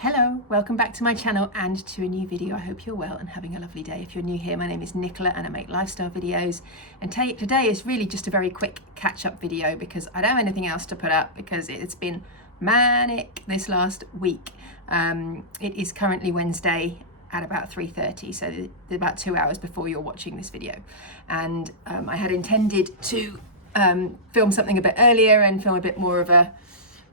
Hello, welcome back to my channel and to a new video. I hope you're well and having a lovely day. If you're new here, my name is Nicola and I make lifestyle videos. And today is really just a very quick catch-up video because I don't have anything else to put up because it's been manic this last week. It is currently Wednesday at about 3:30, so about 2 hours before you're watching this video. And I had intended to film something a bit earlier and film a bit more of a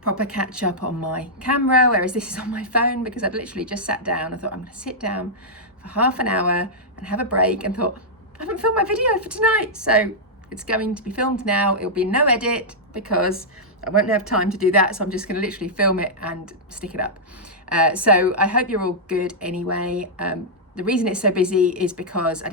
proper catch up on my camera, whereas this is on my phone because I'd literally just sat down. I thought I'm going to sit down for half an hour and have a break, and thought I haven't filmed my video for tonight, so it's going to be filmed now. It'll be no edit because I won't have time to do that, so I'm just going to literally film it and stick it up. So I hope you're all good anyway. The reason it's so busy is because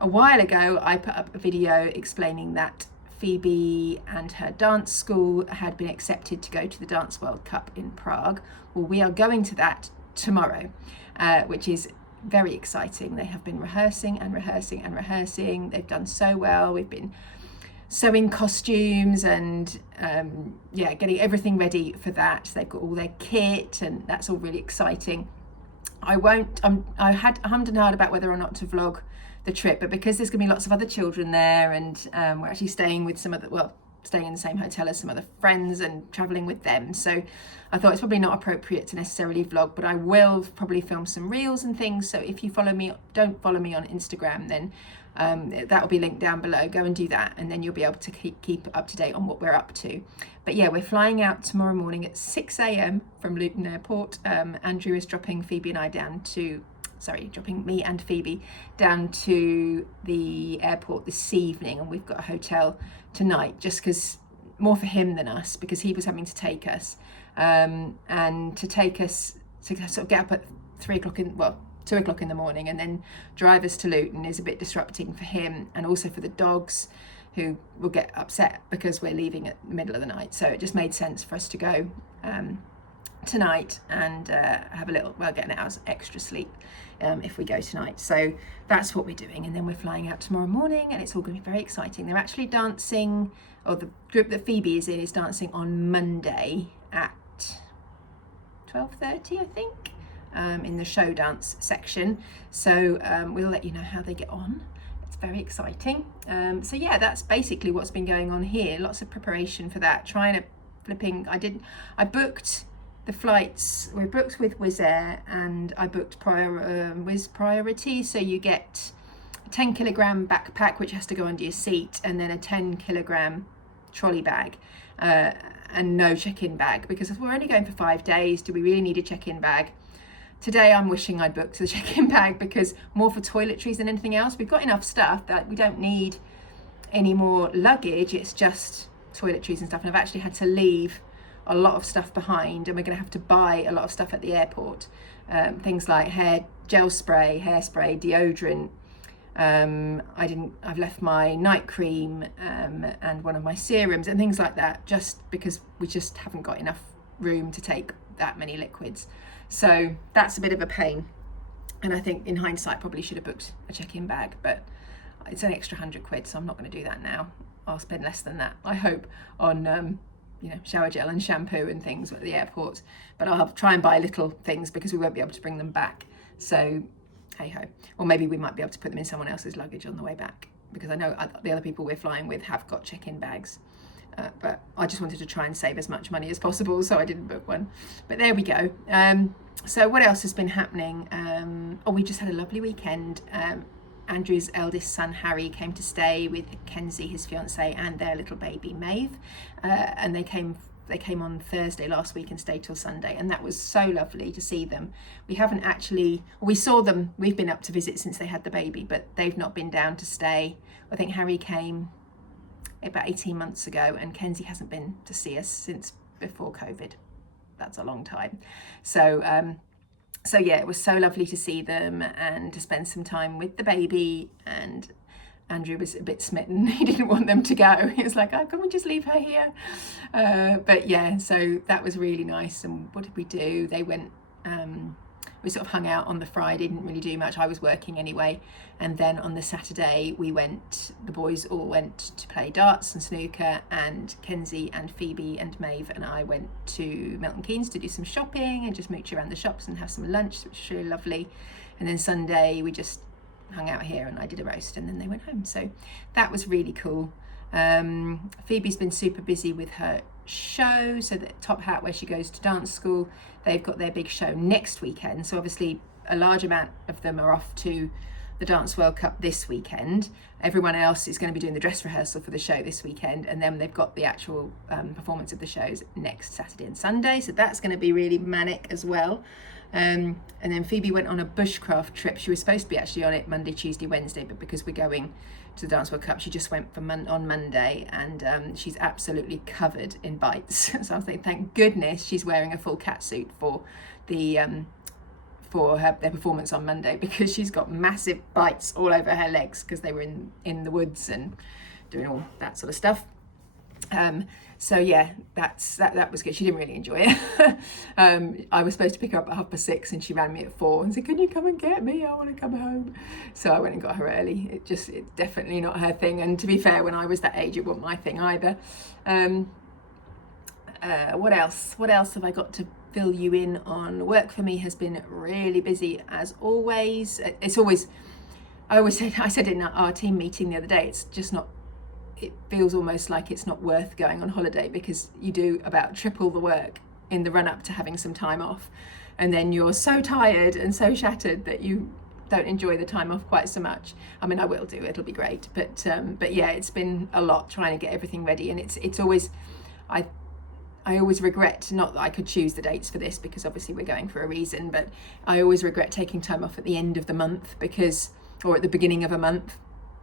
a while ago I put up a video explaining that Phoebe and her dance school had been accepted to go to the Dance World Cup in Prague. Well, we are going to that tomorrow, which is very exciting. They have been rehearsing and rehearsing and rehearsing. They've done so well. We've been sewing costumes and getting everything ready for that. They've got all their kit and that's all really exciting. I had hummed and hawed about whether or not to vlog the trip, but because there's going to be lots of other children there, and we're actually staying with staying in the same hotel as some other friends and traveling with them, so I thought it's probably not appropriate to necessarily vlog, but I will probably film some reels and things. So if you don't follow me on Instagram, then that will be linked down below. Go and do that, and then you'll be able to keep up to date on what we're up to. But yeah, we're flying out tomorrow morning at 6 a.m. from Luton Airport. Andrew is dropping me and Phoebe down to the airport this evening, and we've got a hotel tonight, just because more for him than us, because he was having to take us and to take us to sort of get up at 2 o'clock in the morning and then drive us to Luton is a bit disrupting for him, and also for the dogs, who will get upset because we're leaving at the middle of the night. So it just made sense for us to go tonight and have get an hour's extra sleep if we go tonight. So that's what we're doing, and then we're flying out tomorrow morning, and it's all going to be very exciting. They're actually dancing, or the group that Phoebe is in is dancing on Monday at 12:30, I think, in the show dance section. So we'll let you know how they get on. It's very exciting. So yeah, that's basically what's been going on here. Lots of preparation for that. I booked the flights. We booked with Wizz Air, and I booked Wizz Priority. So you get a 10-kilogram backpack, which has to go under your seat, and then a 10-kilogram trolley bag, and no check-in bag, because we're only going for 5 days. Do we really need a check-in bag? Today I'm wishing I'd booked the check-in bag, because more for toiletries than anything else. We've got enough stuff that we don't need any more luggage. It's just toiletries and stuff, and I've actually had to leave a lot of stuff behind, and we're going to have to buy a lot of stuff at the airport, things like hairspray, deodorant. I've left my night cream and one of my serums and things like that, just because we just haven't got enough room to take that many liquids. So that's a bit of a pain, and I think in hindsight probably should have booked a check-in bag, but it's an extra £100, so I'm not going to do that now. I'll spend less than that, I hope, on shower gel and shampoo and things at the airport, but I'll try and buy little things because we won't be able to bring them back. So hey ho, or maybe we might be able to put them in someone else's luggage on the way back, because I know the other people we're flying with have got check-in bags, but I just wanted to try and save as much money as possible, so I didn't book one. But there we go. So what else has been happening? We just had a lovely weekend. Andrew's eldest son Harry came to stay with Kenzie, his fiance, and their little baby Maeve, and they came on Thursday last week and stayed till Sunday, and that was so lovely to see them. We saw them, we've been up to visit since they had the baby, but they've not been down to stay. I think Harry came about 18 months ago, and Kenzie hasn't been to see us since before COVID. That's a long time. So yeah, it was so lovely to see them and to spend some time with the baby, and Andrew was a bit smitten. He didn't want them to go. He was like, oh, can we just leave her here? But yeah, so that was really nice. And what did we do? They went, we sort of hung out on the Friday, didn't really do much. I was working anyway. And then on the Saturday, the boys all went to play darts and snooker, and Kenzie and Phoebe and Maeve and I went to Milton Keynes to do some shopping and just mooch around the shops and have some lunch, which was really lovely. And then Sunday, we just hung out here and I did a roast, and then they went home. So that was really cool. Phoebe's been super busy with her show, so that Top Hat, where she goes to dance school, they've got their big show next weekend, so obviously a large amount of them are off to the Dance World Cup this weekend. Everyone else is going to be doing the dress rehearsal for the show this weekend, and then they've got the actual performance of the shows next Saturday and Sunday, so that's going to be really manic as well. And then Phoebe went on a bushcraft trip. She was supposed to be actually on it Monday, Tuesday, Wednesday, but because we're going to the Dance World Cup, she just went on Monday, and she's absolutely covered in bites. So I was like, thank goodness she's wearing a full cat suit for the their performance on Monday, because she's got massive bites all over her legs because they were in the woods and doing all that sort of stuff. So yeah, that was good. She didn't really enjoy it. I was supposed to pick her up at 6:30 and she rang me at 4 and said, can you come and get me? I want to come home. So I went and got her early. It's definitely not her thing. And to be fair, when I was that age, it wasn't my thing either. What else have I got to fill you in on? Work for me has been really busy as always. I said in our team meeting the other day, it's just not, it feels almost like it's not worth going on holiday, because you do about triple the work in the run up to having some time off, and then you're so tired and so shattered that you don't enjoy the time off quite so much. I mean, I will do, it'll be great, but yeah, it's been a lot trying to get everything ready, and it's always, I always regret, not that I could choose the dates for this because obviously we're going for a reason, but I always regret taking time off at the end of the month, or at the beginning of a month,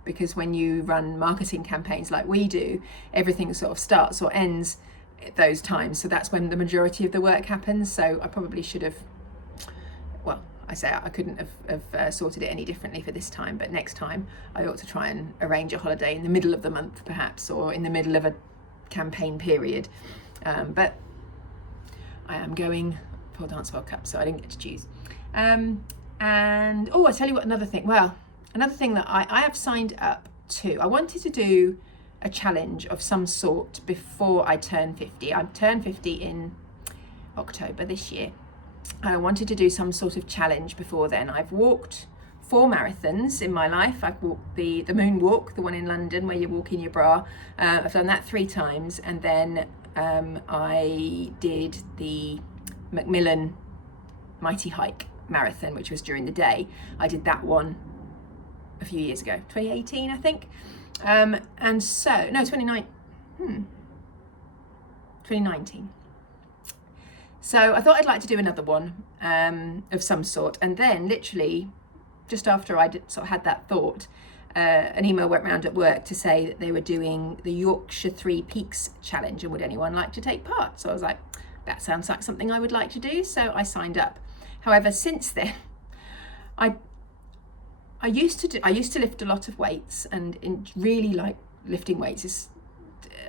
because when you run marketing campaigns like we do, everything sort of starts or ends at those times. So that's when the majority of the work happens. So I probably should have, well, I couldn't have sorted it any differently for this time, but next time I ought to try and arrange a holiday in the middle of the month perhaps, or in the middle of a campaign period. But I am going for Dance World Cup, so I didn't get to choose. And I tell you what, another thing that I have signed up to. I wanted to do a challenge of some sort before I turn 50. I turned 50 in October this year. I wanted to do some sort of challenge before then. I've walked 4 marathons in my life. I've walked the Moon Walk, the one in London where you walk in your bra. I've done that 3 times, and then I did the Macmillan Mighty Hike Marathon, which was during the day. I did that one a few years ago, 2018 I think, and so no 2019. So I thought I'd like to do another one of some sort, and then literally just after I had that thought, an email went round at work to say that they were doing the Yorkshire 3 Peaks Challenge, and would anyone like to take part? So I was like, that sounds like something I would like to do, so I signed up. However, since then, I used to lift a lot of weights, and really like lifting weights.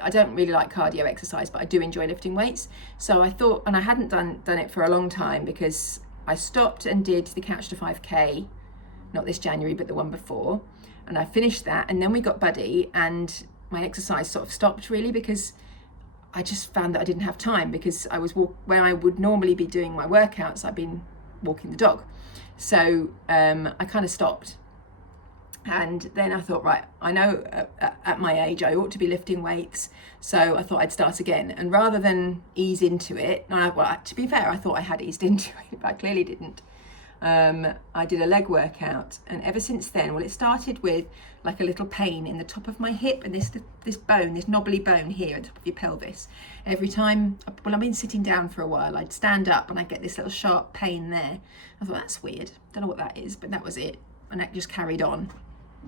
I don't really like cardio exercise, but I do enjoy lifting weights. So I thought, and I hadn't done it for a long time, because I stopped and did the Couch to 5K, not this January, but the one before. And I finished that, and then we got Buddy, and my exercise sort of stopped really, because I just found that I didn't have time, because I was when I would normally be doing my workouts, I've been walking the dog. So I kind of stopped. And then I thought, right, I know at my age I ought to be lifting weights, so I thought I'd start again. And rather than ease into it, to be fair, I thought I had eased into it, but I clearly didn't. I did a leg workout, and ever since then, well, it started with like a little pain in the top of my hip, and this bone, this knobbly bone here at the top of your pelvis. Every time, well, I've been sitting down for a while, I'd stand up and I'd get this little sharp pain there. I thought, that's weird, don't know what that is, but that was it. And that just carried on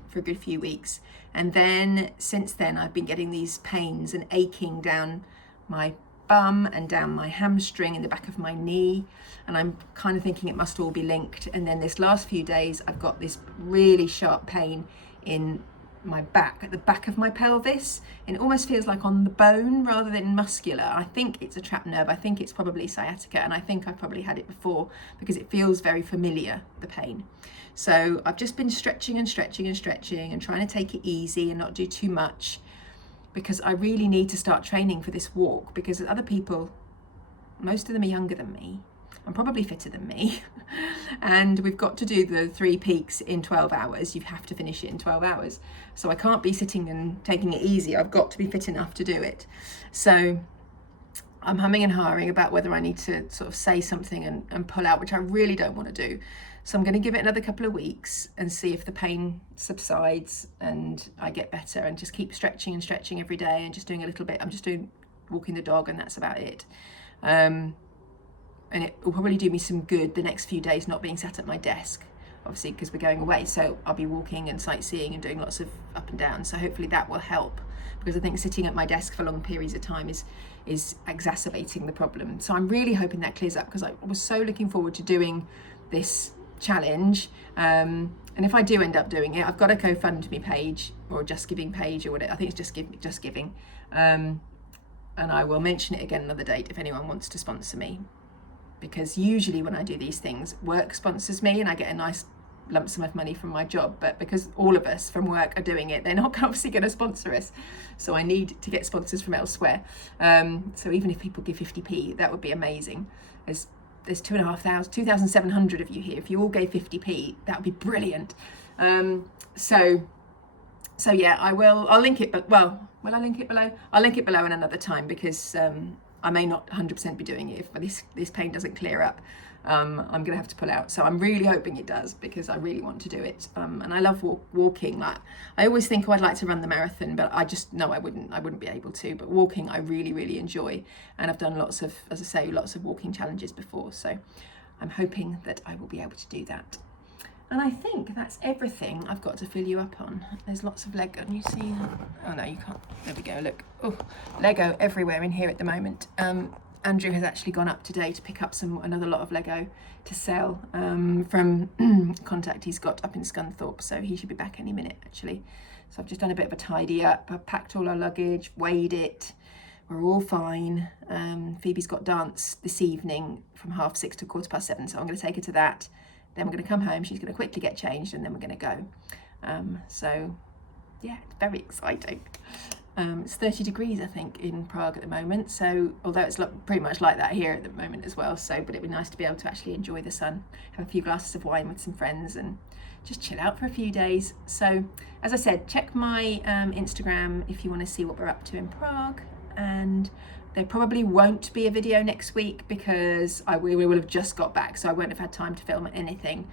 for a good few weeks. And then since then, I've been getting these pains and aching down my bum and down my hamstring in the back of my knee, and I'm kind of thinking it must all be linked. And then this last few days I've got this really sharp pain in my back, at the back of my pelvis, and it almost feels like on the bone rather than muscular. I think it's a trapped nerve. I think it's probably sciatica, and I think I've probably had it before because it feels very familiar, the pain. So I've just been stretching and stretching and stretching and trying to take it easy and not do too much, because I really need to start training for this walk, because other people, most of them are younger than me and probably fitter than me, and we've got to do the 3 peaks in 12 hours. You have to finish it in 12 hours. So I can't be sitting and taking it easy. I've got to be fit enough to do it. So I'm humming and hawing about whether I need to sort of say something and pull out, which I really don't want to do. So I'm going to give it another couple of weeks and see if the pain subsides and I get better, and just keep stretching and stretching every day and just doing a little bit. I'm just doing walking the dog, and that's about it. And it will probably do me some good the next few days not being sat at my desk, obviously because we're going away, so I'll be walking and sightseeing and doing lots of up and down, so hopefully that will help, because I think sitting at my desk for long periods of time is exacerbating the problem. So I'm really hoping that clears up, because I was so looking forward to doing this challenge, and if I do end up doing it, I've got a GoFundMe page or a Just Giving page or whatever. I think it's Just Giving, and I will mention it again another date if anyone wants to sponsor me, because usually when I do these things, work sponsors me and I get a nice lump sum of money from my job, but because all of us from work are doing it, they're not obviously going to sponsor us, so I need to get sponsors from elsewhere. So even if people give 50p, that would be amazing. There's 2,700 of you here. If you all gave 50p, that would be brilliant. So yeah, I'll link it, but will I link it below? I'll link it below in another time, because I may not 100% be doing it if this pain doesn't clear up. I'm gonna have to pull out, so I'm really hoping it does, because I really want to do it, and I love walking. Like, I always think, I'd like to run the marathon, but I just know I wouldn't be able to. But walking I really enjoy, and I've done lots of, as I say, lots of walking challenges before, so I'm hoping that I will be able to do that. And I think that's everything I've got to fill you up on. There's lots of Lego. Can you see that? Oh no, you can't. There we go, look. Oh, Lego everywhere in here at the moment. Andrew has actually gone up today to pick up another lot of Lego to sell from contact he's got up in Scunthorpe, so he should be back any minute actually. So I've just done a bit of a tidy up. I've packed all our luggage, weighed it. We're all fine. Phoebe's got dance this evening from 6:30 to 7:15, so I'm going to take her to that. Then we're going to come home, she's going to quickly get changed, and then we're going to go. So yeah, it's very exciting. It's 30 degrees, I think, in Prague at the moment. So although it's pretty much like that here at the moment as well. So, but it'd be nice to be able to actually enjoy the sun, have a few glasses of wine with some friends, and just chill out for a few days. So as I said, check my Instagram if you want to see what we're up to in Prague. And there probably won't be a video next week, because we will have just got back, so I won't have had time to film anything.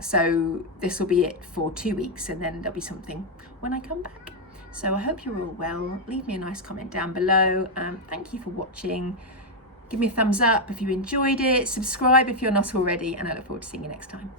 So this will be it for 2 weeks, and then there'll be something when I come back. So I hope you're all well. Leave me a nice comment down below. Thank you for watching. Give me a thumbs up if you enjoyed it. Subscribe if you're not already, and I look forward to seeing you next time.